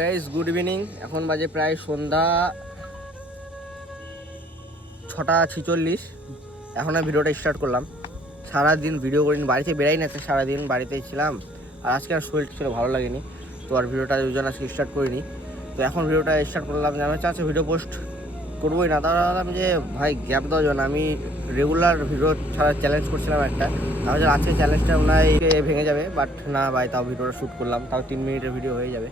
Guys good evening এখন বাজে প্রায় সন্ধ্যা ছটা ছিচল্লিশ। এখন আমি ভিডিওটা স্টার্ট করলাম। সারাদিন ভিডিও করিনি, বাড়িতে বেরাই না সারাদিন বাড়িতেই ছিলাম। আর আজকে আর শরীরটা ছিল ভালো লাগেনি, তো আর ভিডিওটা ওই জন্য আজকে স্টার্ট করিনি। তো এখন ভিডিওটা স্টার্ট করলাম যে আমি চাচ্ছি ভিডিও পোস্ট করবোই না। তারা ভাবলাম যে, ভাই গ্যাপ দেওয়ার আমি রেগুলার ভিডিও ছাড়া চ্যালেঞ্জ করছিলাম একটা। তাহলে আজকে চ্যালেঞ্জটা ওনার ভেঙে যাবে বাট না ভাই, তাও ভিডিওটা শ্যুট করলাম। তাও তিন মিনিটের ভিডিও হয়ে যাবে।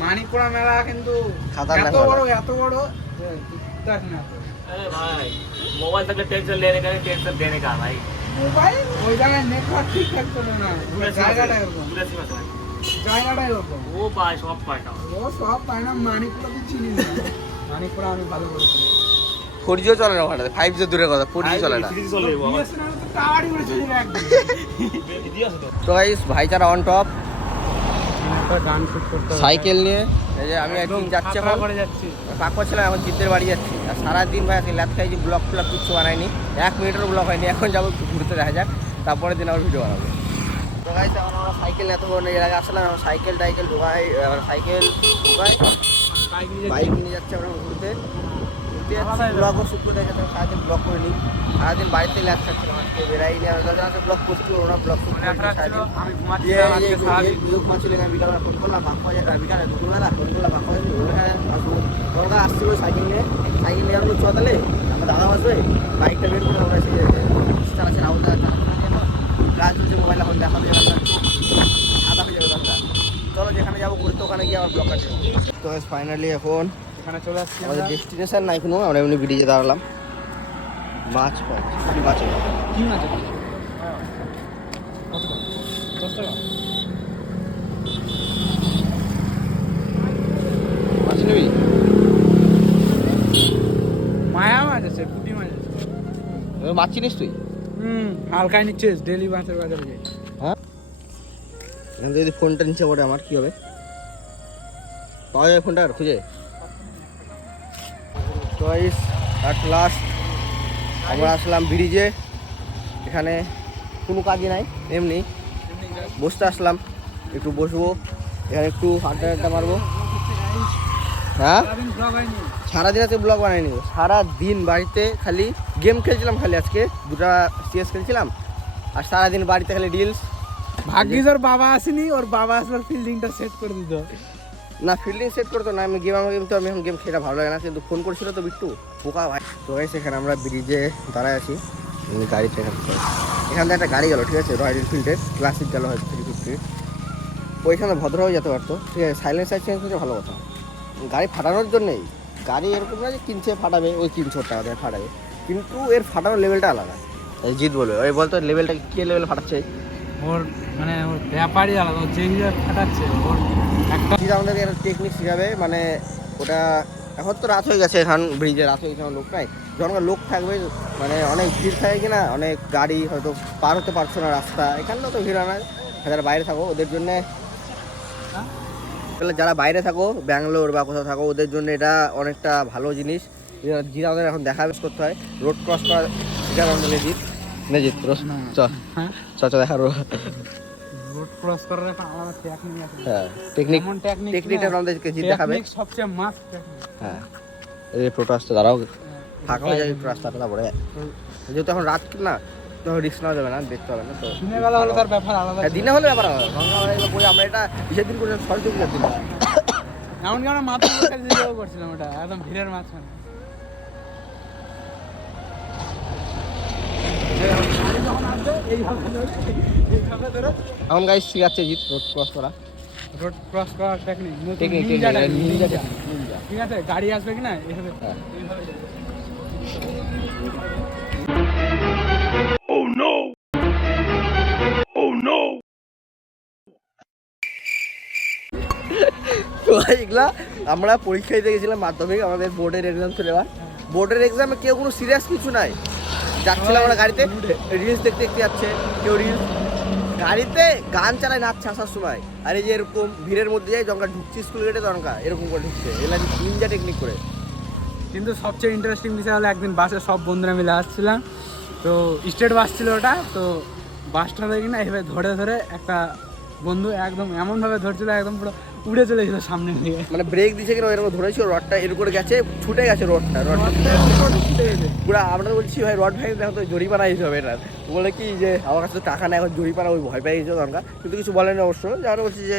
মানিকপুরা সাবধানে কিন্তু টেনশন লেনে টেনশন দেনে ওই ঠিক থাকতো ও পায় সব ও সব পায় না চিনি আমি ভালো করে ফোর জিও চলে না ওখানে? ফাইভ জিও দূরের কথা ফোর জি চলে না। তো গাইস ভাইচারা অন টপ সাইকেল নিয়ে। এই যে আমি একদিন যাচ্ছি এখন। পাকো ছিলাম এখন জিতের বাড়ি যাচ্ছি। আর সারাদিন ভাই আজকে ল্যাথ খাইছি ব্লক ফ্লগ কিছু বানাইনি। এক মিনিটের ব্লক হয়নি এখন যাব ঘুরতে দেখা যাক। তারপরে দিন আবার ভিডিও বানাবো। তো গাইস এখন আমরা সাইকেল এতক্ষণ এর আগে আসলাম এখন সাইকেল টাইকেল ঢুকাই সাইকেল ঢুকাই। বাইক নিয়ে যাচ্ছি আমরা ঘুরতে। ব্লগও শুট করে যাচ্ছে সারাদিন ব্লগ করে নিই। সারাদিন বাড়িতে ল্যাপ থাকছিলাম আজকে বেড়াই নিয়ে যাচ্ছে ব্লগ করছি ওরা ব্লগ শুট করে সারাদিন। আমি দিয়ে ঘুমাচ্ছিলাম আজকে সারাদিন ভিডিও করছিল আমি বিকালে ফোন করলাম বাপ্পা যায় বিকালে দুপুরবেলা ফোন করলাম আসব। ওরা আসছিল সাইকেল নিয়ে। সাইকেল নিয়ে আমি চলে আমার দাদা আসবে বাইকটা বের করে আমরা সেই চালাচ্ছে রাহুল দাদা চালাচ্ছে কাজ হচ্ছে মোবাইল এখন দেখা যাবে আদা হয়ে যাবে চলো যেখানে যাব ঘুরতে ওখানে গিয়ে আমার ব্লগ কাটে তো ফাইনালি এখন এখানে চলে আসছি আমাদের। ডেস্টিনেশন নাই কোনো আমরা এমনি ব্রিজে দাঁড়ালাম। মাছ পাচ্ছি কি মাছ কি মাছ? দশ টাকা? নিবি? মায়া মাছ আছে পুঁটি মাছ আছে। মাছ চিনিস তুই? হুম হালকায় নিচ্ছিস ডেলি মাছের বাজারে যাই। হ্যাঁ? এখান থেকে যদি ফোনটা নিচে পড়ে আমার কি হবে? পাওয়া যাবে ফোনটা আর খুঁজে? চয়েস অ্যাট লাস্ট আমরা আসলাম ব্রিজে। এখানে কোনো কাজই নাই, এমনি। বসতে আসলাম, একটু বসবো, এখানে একটু আড্ডা আড্ডা মারবো হ্যাঁ? সারাদিন আজকে ব্লগ বানাইনি। সারাদিন বাড়িতে খালি গেম খেলছিলাম খালি আজকে, দুটা সিএস খেলছিলাম, আর সারাদিন বাড়িতে খালি রিলস ভাগ্যিস ওর বাবা আসেনি, ওর বাবা আসবার ফিল্ডিংটা সেট করে দিত। না ফিল্ডিং সেট করতো না, আমি গেম আমার গেম তো আমি এখন গেম খেলা ভালো লাগে না, কিন্তু ফোন করছিল তো বিট্টু। পোকা ভাই। তো গাইস এখানে আমরা ব্রিজে দাঁড়ায় আছি গাড়ি গাড়িতে এখান থেকে একটা গাড়ি গেলো, ঠিক আছে? রয়্যাল এনফিল্ডের ক্লাসিক গেলো হয়তো থ্রি ফিফটি ওইখানে ভদ্রভাবে যেতে পারতো, ঠিক আছে? সাইলেন্সার চেঞ্জ করছে ভালো কথা। গাড়ি ফাটানোর জন্যেই, গাড়ি এরকম না যে কিনছে ফাটাবে, ওই তিনশো টাকা দিয়ে ফাটাবে। কিন্তু এর ফাটানোর লেভেলটা আলাদা। জিত বলবে, ওই বলতো লেভেলটা কে লেভেল ফাটাচ্ছে? ওর মানে ওর ব্যাপারই আলাদা ও যে ফাটাচ্ছে ওর একটা আমাদেরকে একটা টেকনিক শেখাবে মানে ওটা এখন তো রাত হয়ে গেছে, এখন ব্রিজে রাত হয়ে গেছে, এখন লোক নাই। যখন লোক থাকবে মানে অনেক ভিড় থাকে কিনা, অনেক গাড়ি হয়তো পার হতে পারছ না রাস্তা, এখানেও তো ভিড় হয় যারা বাইরে থাকো, ওদের জন্য যারা বাইরে থাকো, ব্যাঙ্গালোর বা কোথাও থাকো, ওদের জন্য এটা অনেকটা ভালো জিনিস। যেটা আমাদের এখন দেখা করতে হয়। রোড ক্রস করা শিখাবে আমাদের জিত না। চ। হ্যাঁ? চ চ রোড ক্রস করার একটা আলাদা টেকনিক আছে। হ্যাঁ টেকনিক টেকনিকটা আমাদেরকে জিত দেখাবে। সবচেয়ে মাস্ট হ্যাঁ এই আসতে দাঁড়াও। ফাঁকা হয়ে যাবে রাস্তাটা তারপরে যেহেতু এখন রাত না তো রিস্ক নেওয়া যাবে না দেখতে হবে না তো। দিনের বেলা হলে তার ব্যাপার আলাদা হ্যাঁ, দিনে হলে ব্যাপার আলাদা। সন্ধ্যাবেলা এগুলো করে আমরা এটা বিশেষ দিন করে সরস্বতী পূজার দিন। এমনকি আমরা মাথা করছিলাম ওটা একদম ভিড়ের মাঝখানে। এখন গাইস শিখাচ্ছে জিত রোড ক্রস করা। রোড ক্রস করার টেকনিক নিনজা নিনজা ঠিক আছে গাড়ি আসবে কি না? এইভাবে। হ্যাঁ। তো এগুলা আমরা পরীক্ষা দিতে গেছিলাম মাধ্যমিক আমাদের বোর্ডের এক্সাম ছিল এবার। বোর্ডের এক্সামে কেউ কোনো সিরিয়াস কিছু নাই। যাচ্ছিলাম আমরা গাড়িতে রিলস দেখতে দেখতে যাচ্ছে, কেউ রিলস গাড়িতে গান চালায় নাচছে আসার সময়। আর এই যে এরকম ভিড়ের মধ্যে যাই জঙ্কা ঢুকছে স্কুল গেটে জঙ্কা এরকম করে ঢুকছে। এগুলা নিনজা টেকনিক করে। কিন্তু সবচেয়ে ইন্টারেস্টিং বিষয় হলো, একদিন বাসে সব বন্ধুরা মিলে আসছিলাম। তো স্টেট বাস ছিল ওটা, তো বাসটা দেখি না এভাবে ধরে ধরে একটা বন্ধু একদম এমনভাবে ধরছিল, একদম পুরো উড়ে চলে গেছিল সামনে দিয়ে। মানে ব্রেক দিছে কিনা এরকম ধরেছিল রডটা এর করে গেছে ছুটে গেছে রডটা রড পুরো আমরা বলছি ভাই রড ভাই দেখো তো জরিমানা দিতে হবে এটা। বলে কি যে আমার কাছে তো টাকা নেই এখন জরিমানা ওই ভয় পেয়ে গেছে দরকার কিন্তু কিছু বলেনি অবশ্য। যে আমরা বলছি যে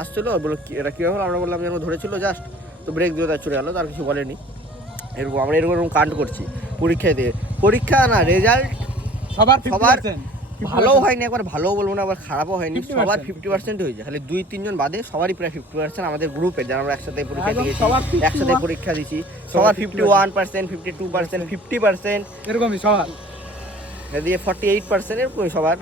আসছিল। বলো কি এটা কীভাবে হলো? আমরা বললাম যে আমরা ধরেছিল জাস্ট তো ব্রেক দিয়ে তার চলে গেলো তার কিছু বলেনি। এরকম আমরা এরকম এরকম কাণ্ড করছি পরীক্ষায় দিয়ে। পরীক্ষা না রেজাল্ট সবার সবার ভালোও হয়নি একবার ভালো বলব না আবার খারাপও হয়নি সবার ফিফটি পার্সেন্ট হয়েছে খালি দুই তিনজন বাদে সবারই প্রায় ফিফটি পার্সেন্ট আমাদের গ্রুপে যারা আমরা একসাথে পরীক্ষা দিয়েছি সবার 51 একসাথে পরীক্ষা দিয়েছি সবার fifty one percent fifty two percent fifty percent এরকমই সবার। দিয়ে ফর্টি এইট পার্সেন্ট এরকম সবার?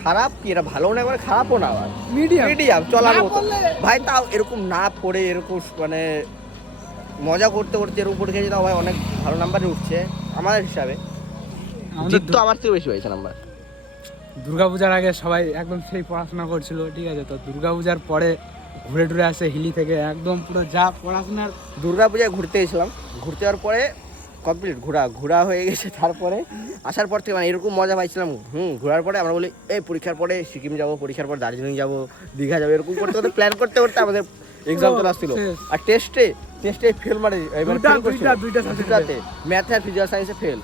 খারাপ কি এটা ভালো না একবার খারাপও না আবার। মিডিয়াম মিডিয়াম চলার মতো। ভাই তাও এরকম না পড়ে এরকম মানে মজা করতে করতে এরকম পরীক্ষা দিতে ভাই অনেক ভালো নাম্বারে উঠছে আমাদের হিসাবে। জিত তো আমার থেকে বেশি হয়েছে নাম্বার দুর্গাপূজার আগে সবাই একদম সেই পড়াশোনা করছিল ঠিক আছে? তো দুর্গাপূজার পরে ঘুরে টুরে আসে হিলি থেকে একদম পুরো যা পড়াশোনার দুর্গা পূজায় ঘুরতে গেছিলাম। ঘুরতে যাওয়ার পরে কমপ্লিট ঘোরা ঘোরা হয়ে গেছে তারপরে আসার পর থেকে মানে এরকম মজা পাইছিলাম। হুম ঘোরার পরে আমরা বলি এই পরীক্ষার পরে সিকিম যাব পরীক্ষার পর দার্জিলিং যাব দীঘা যাব। এরকম করতে করতে প্ল্যান করতে করতে আমাদের এক্সাম চলে আসছিল। আর টেস্টে টেস্টে ফেল দুইটাতে ম্যাথ আর ফিজিক্যাল সায়েন্সে ফেল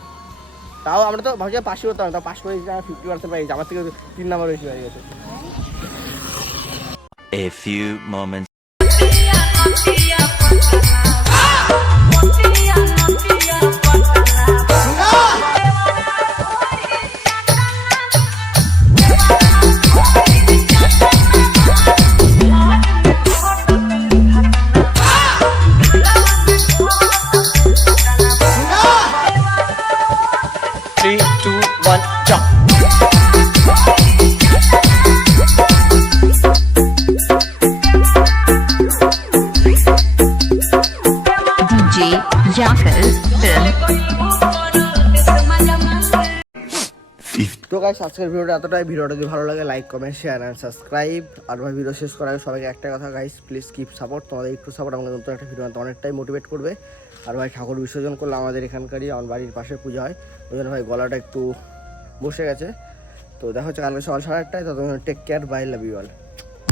তাও আমরা তো ভাবছি পাশে করতাম তাও পাশ করে ফিফটি পার্সেন্ট পাই আমার থেকে তিন নাম্বার বেশি হয়ে গেছে। A few moments. গাইস আজকের ভিডিওটা এতটাই। ভিডিওটা যদি ভালো লাগে like comment share and subscribe আর ভাই ভিডিও শেষ করার সবাইকে একটা কথা গাইস প্লিজ কিপ সাপোর্ট তোমাদের একটু সাপোর্ট আমাদের নতুন একটা ভিডিও আনতে অনেকটাই মোটিভেট করবে। আর ভাই, ঠাকুর বিসর্জন করলে আমাদের এখানকারই আমার বাড়ির পাশে পুজো হয়। ওই জন্য ভাই, গলাটা একটু বসে গেছে। তো দেখা হচ্ছে কালকে সকাল সাড়ে আটটায়। ততক্ষণ take care bye love you all